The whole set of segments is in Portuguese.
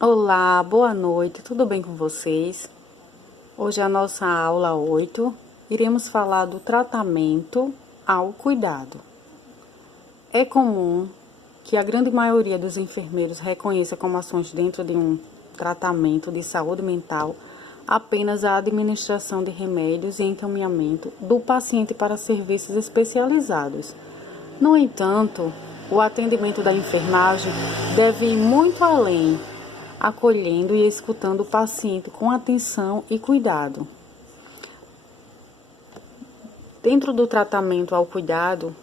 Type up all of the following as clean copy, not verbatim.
Olá, boa noite, tudo bem com vocês? Hoje é a nossa aula 8. Iremos falar do tratamento ao cuidado. É comum que a grande maioria dos enfermeiros reconheça como ações dentro de um tratamento de saúde mental apenas a administração de remédios e encaminhamento do paciente para serviços especializados. No entanto, o atendimento da enfermagem deve ir muito além, acolhendo e escutando o paciente com atenção e cuidado. Dentro do tratamento ao cuidado,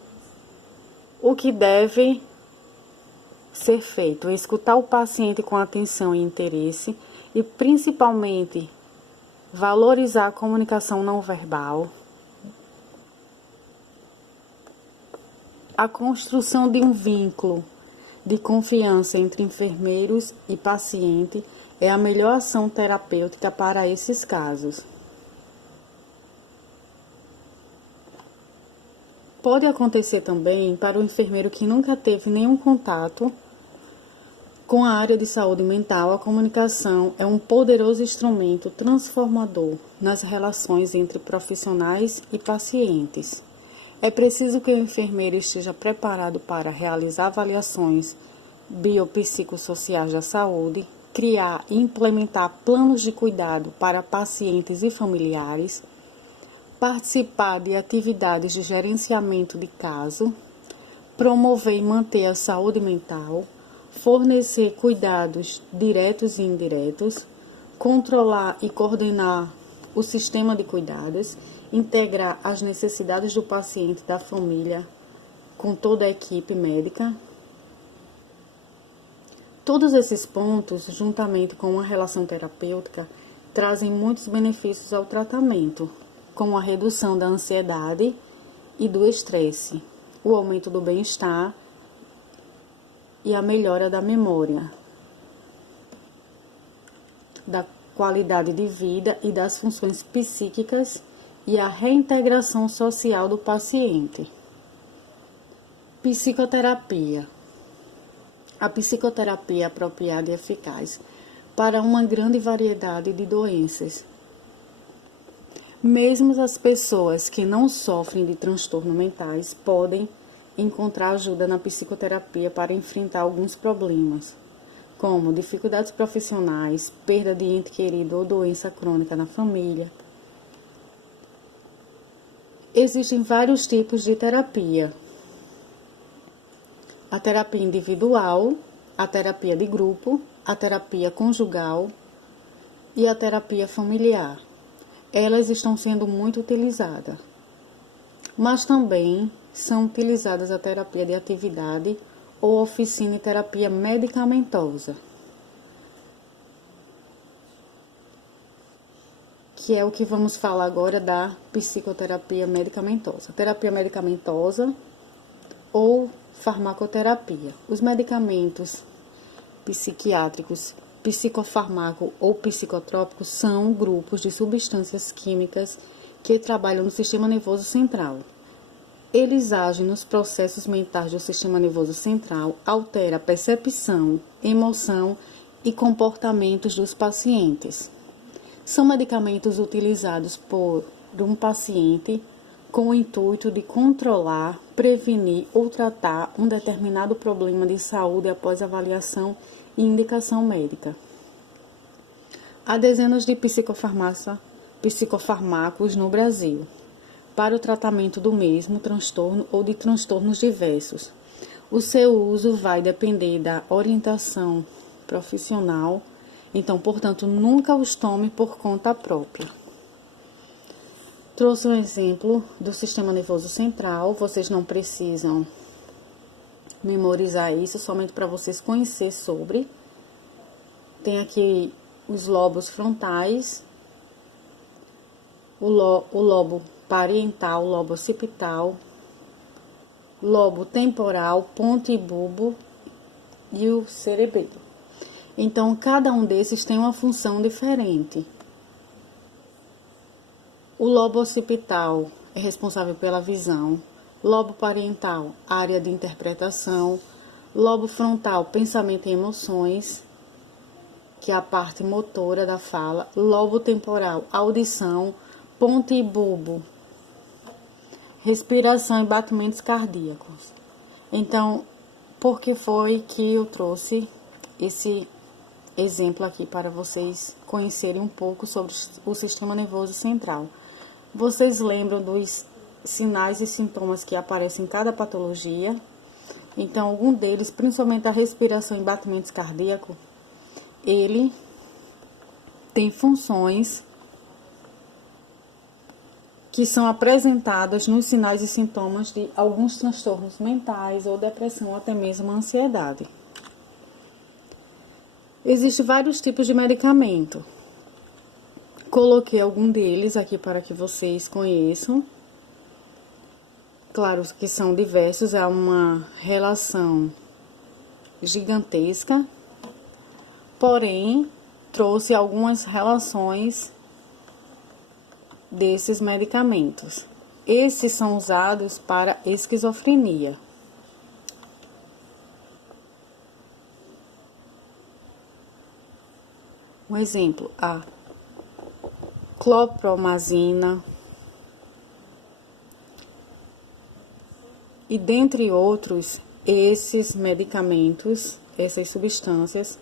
o que deve ser feito é escutar o paciente com atenção e interesse e, principalmente, valorizar a comunicação não verbal, a construção de um vínculo de confiança entre enfermeiros e paciente é a melhor ação terapêutica para esses casos. Pode acontecer também para o enfermeiro que nunca teve nenhum contato com a área de saúde mental. A comunicação é um poderoso instrumento transformador nas relações entre profissionais e pacientes. É preciso que o enfermeiro esteja preparado para realizar avaliações biopsicossociais da saúde, criar e implementar planos de cuidado para pacientes e familiares, participar de atividades de gerenciamento de caso, promover e manter a saúde mental, fornecer cuidados diretos e indiretos, controlar e coordenar o sistema de cuidados, integrar as necessidades do paciente e da família com toda a equipe médica. Todos esses pontos, juntamente com uma relação terapêutica, trazem muitos benefícios ao tratamento, como a redução da ansiedade e do estresse, o aumento do bem-estar e a melhora da memória, da qualidade de vida e das funções psíquicas e a reintegração social do paciente. Psicoterapia. A psicoterapia é apropriada e eficaz para uma grande variedade de doenças. Mesmo as pessoas que não sofrem de transtornos mentais podem encontrar ajuda na psicoterapia para enfrentar alguns problemas, como dificuldades profissionais, perda de ente querido ou doença crônica na família. Existem vários tipos de terapia. A terapia individual, a terapia de grupo, a terapia conjugal e a terapia familiar. Elas estão sendo muito utilizadas, mas também são utilizadas a terapia de atividade ou oficina e terapia medicamentosa, que é o que vamos falar agora da psicoterapia medicamentosa. Terapia medicamentosa ou farmacoterapia. Os medicamentos psiquiátricos, psicofármaco ou psicotrópicos são grupos de substâncias químicas que trabalham no sistema nervoso central. Eles agem nos processos mentais do sistema nervoso central, altera a percepção, emoção e comportamentos dos pacientes. São medicamentos utilizados por um paciente com o intuito de controlar, prevenir ou tratar um determinado problema de saúde após avaliação e indicação médica. Há dezenas de psicofármacos no Brasil para o tratamento do mesmo transtorno ou de transtornos diversos. O seu uso vai depender da orientação profissional, então, portanto, nunca os tome por conta própria. Trouxe um exemplo do sistema nervoso central, vocês não precisam memorizar isso, somente para vocês conhecer sobre. Tem aqui os lobos frontais, o lobo parietal, o lobo occipital, lobo temporal, ponto e bulbo e o cerebelo. Então, cada um desses tem uma função diferente. O lobo occipital é responsável pela visão, lobo parietal, área de interpretação, lobo frontal, pensamento e emoções, que é a parte motora da fala, lobo temporal, audição, ponte e bulbo, respiração e batimentos cardíacos. Então, por que foi que eu trouxe esse exemplo aqui para vocês conhecerem um pouco sobre o sistema nervoso central? Vocês lembram dos sinais e sintomas que aparecem em cada patologia? Então, algum deles, principalmente a respiração e batimentos cardíacos, ele tem funções que são apresentadas nos sinais e sintomas de alguns transtornos mentais ou depressão, ou até mesmo ansiedade. Existem vários tipos de medicamento. Coloquei algum deles aqui para que vocês conheçam. Claro que são diversos, é uma relação gigantesca, porém, trouxe algumas relações desses medicamentos. Esses são usados para esquizofrenia. Um exemplo, a clopromazina e dentre outros, esses medicamentos, essas substâncias,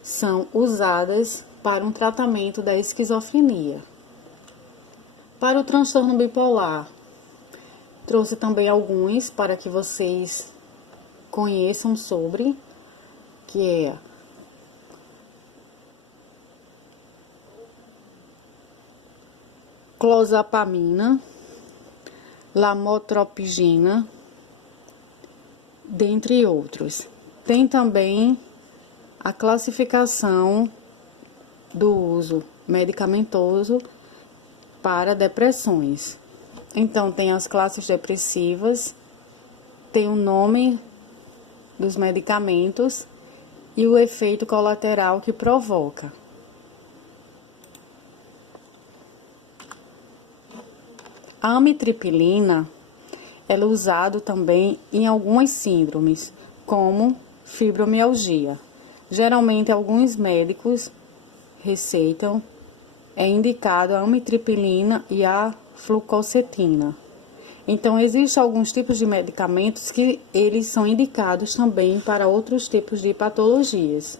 são usadas para um tratamento da esquizofrenia. Para o transtorno bipolar, trouxe também alguns para que vocês conheçam sobre, que é clozapamina, lamotropigina, dentre outros. Tem também a classificação do uso medicamentoso para depressões. Então, tem as classes depressivas, tem o nome dos medicamentos e o efeito colateral que provoca. A amitriptilina, ela é usada também em algumas síndromes, como fibromialgia. Geralmente, alguns médicos receitam, é indicado a amitriptilina e a fluoxetina. Então, existem alguns tipos de medicamentos que eles são indicados também para outros tipos de patologias.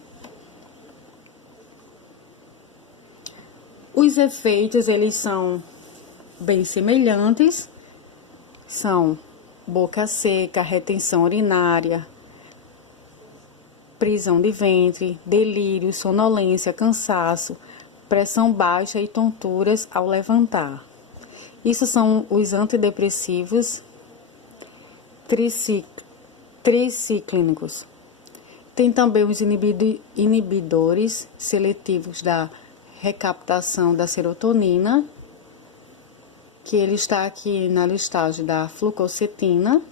Os efeitos, eles são bem semelhantes, são boca seca, retenção urinária, prisão de ventre, delírio, sonolência, cansaço, pressão baixa e tonturas ao levantar. Isso são os antidepressivos tricíclicos. Tem também os inibidores seletivos da recaptação da serotonina, que ele está aqui na listagem da fluoxetina.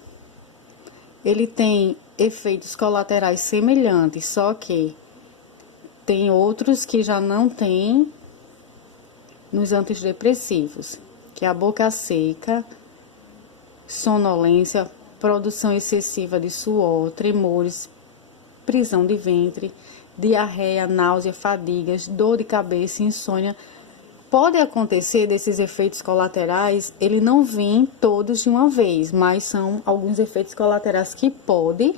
Ele tem efeitos colaterais semelhantes, só que tem outros que já não tem nos antidepressivos, que é a boca seca, sonolência, produção excessiva de suor, tremores, prisão de ventre, diarreia, náusea, fadigas, dor de cabeça, insônia. Pode acontecer desses efeitos colaterais, ele não vem todos de uma vez, mas são alguns efeitos colaterais que pode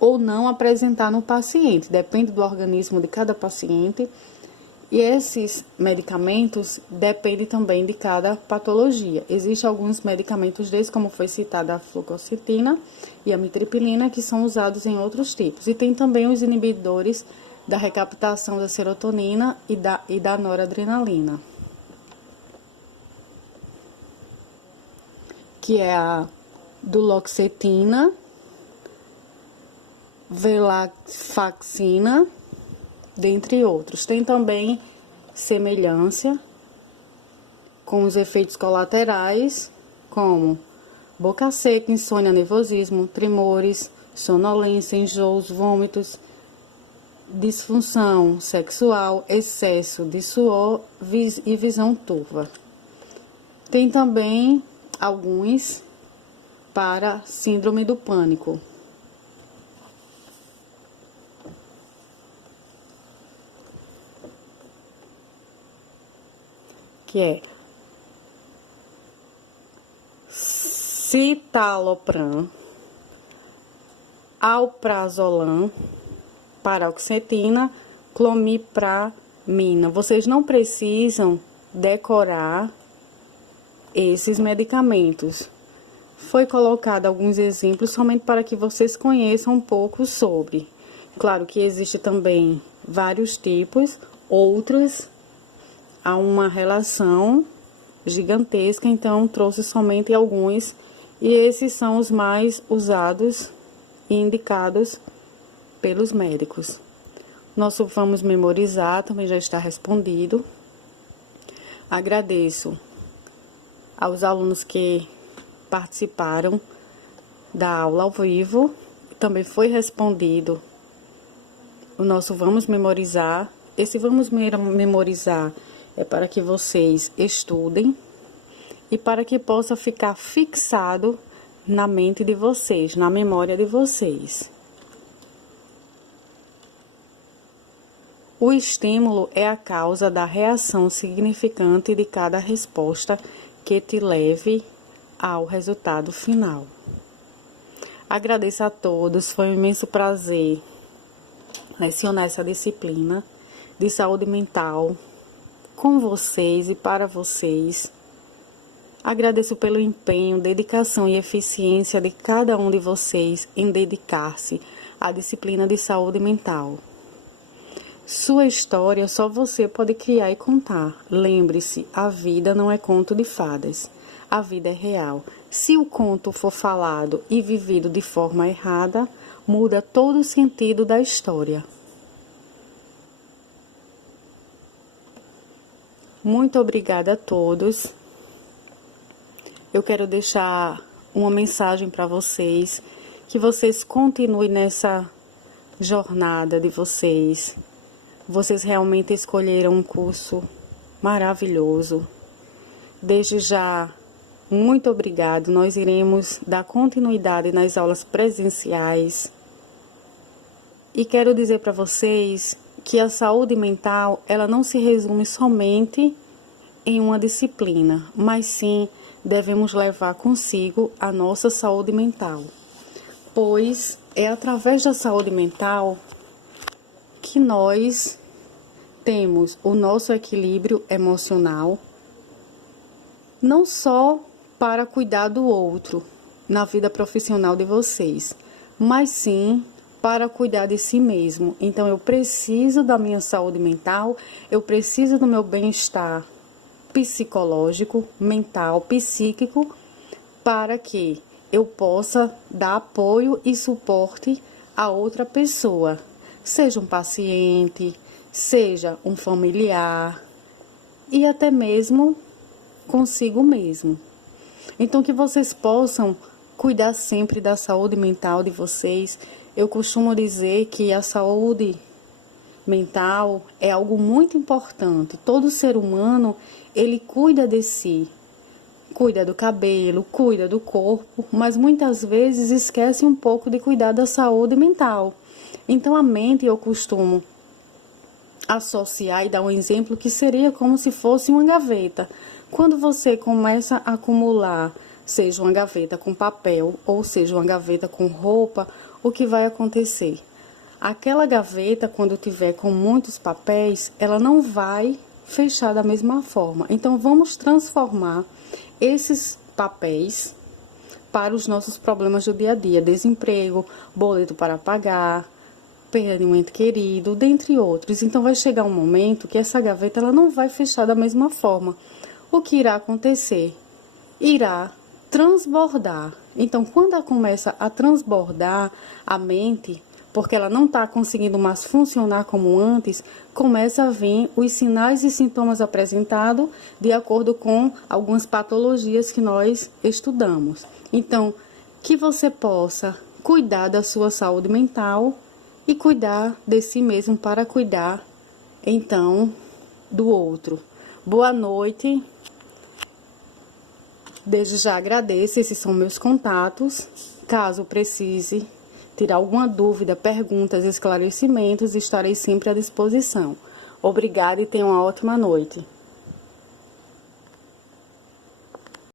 ou não apresentar no paciente, depende do organismo de cada paciente. E esses medicamentos dependem também de cada patologia. Existem alguns medicamentos desses, como foi citada a fluoxetina e a amitriptilina, que são usados em outros tipos. E tem também os inibidores da recaptação da serotonina e da noradrenalina, que é a duloxetina, venlafaxina, dentre outros. Tem também semelhança com os efeitos colaterais, como boca seca, insônia, nervosismo, tremores, sonolência, enjoos, vômitos, disfunção sexual, excesso de suor e visão turva. Tem também alguns para síndrome do pânico. que é citalopram, alprazolam, paroxetina, clomipramina. Vocês não precisam decorar esses medicamentos. Foi colocado alguns exemplos somente para que vocês conheçam um pouco sobre. Claro que existe também vários tipos, outros há uma relação gigantesca, então trouxe somente alguns, e esses são os mais usados e indicados pelos médicos. Nosso vamos memorizar também já está respondido. Agradeço aos alunos que participaram da aula ao vivo. Também foi respondido o nosso vamos memorizar. Esse vamos memorizar é para que vocês estudem e para que possa ficar fixado na mente de vocês, na memória de vocês. O estímulo é a causa da reação significante de cada resposta que te leve ao resultado final. Agradeço a todos, foi um imenso prazer lecionar essa disciplina de saúde mental com vocês e para vocês. Agradeço pelo empenho, dedicação e eficiência de cada um de vocês em dedicar-se à disciplina de saúde mental. Sua história só você pode criar e contar. Lembre-se, a vida não é conto de fadas. A vida é real. Se o conto for falado e vivido de forma errada, muda todo o sentido da história. Muito obrigada a todos. Eu quero deixar uma mensagem para vocês, que vocês continuem nessa jornada de vocês. Vocês realmente escolheram um curso maravilhoso. Desde já, muito obrigado. Nós iremos dar continuidade nas aulas presenciais. E quero dizer para vocês que a saúde mental, ela não se resume somente em uma disciplina, mas sim devemos levar consigo a nossa saúde mental, pois é através da saúde mental que nós temos o nosso equilíbrio emocional, não só para cuidar do outro na vida profissional de vocês, mas sim para cuidar de si mesmo. Então, eu preciso da minha saúde mental, eu preciso do meu bem-estar psicológico, mental, psíquico, para que eu possa dar apoio e suporte a outra pessoa, seja um paciente, seja um familiar e até mesmo consigo mesmo. Então, que vocês possam cuidar sempre da saúde mental de vocês. Eu costumo dizer que a saúde mental é algo muito importante. Todo ser humano, ele cuida de si, cuida do cabelo, cuida do corpo, mas muitas vezes esquece um pouco de cuidar da saúde mental. Então, a mente, eu costumo associar e dar um exemplo que seria como se fosse uma gaveta. Quando você começa a acumular, seja uma gaveta com papel ou seja uma gaveta com roupa, o que vai acontecer? Aquela gaveta, quando tiver com muitos papéis, ela não vai fechar da mesma forma. Então, vamos transformar esses papéis para os nossos problemas do dia a dia. Desemprego, boleto para pagar, perda de um ente querido, dentre outros. Então, vai chegar um momento que essa gaveta ela não vai fechar da mesma forma. O que irá acontecer? Irá transbordar. Então, quando ela começa a transbordar a mente, porque ela não está conseguindo mais funcionar como antes, começa a vir os sinais e sintomas apresentados de acordo com algumas patologias que nós estudamos. Então, que você possa cuidar da sua saúde mental e cuidar de si mesmo para cuidar, então, do outro. Boa noite. Desde já agradeço, esses são meus contatos. Caso precise tirar alguma dúvida, perguntas, esclarecimentos, estarei sempre à disposição. Obrigada e tenha uma ótima noite.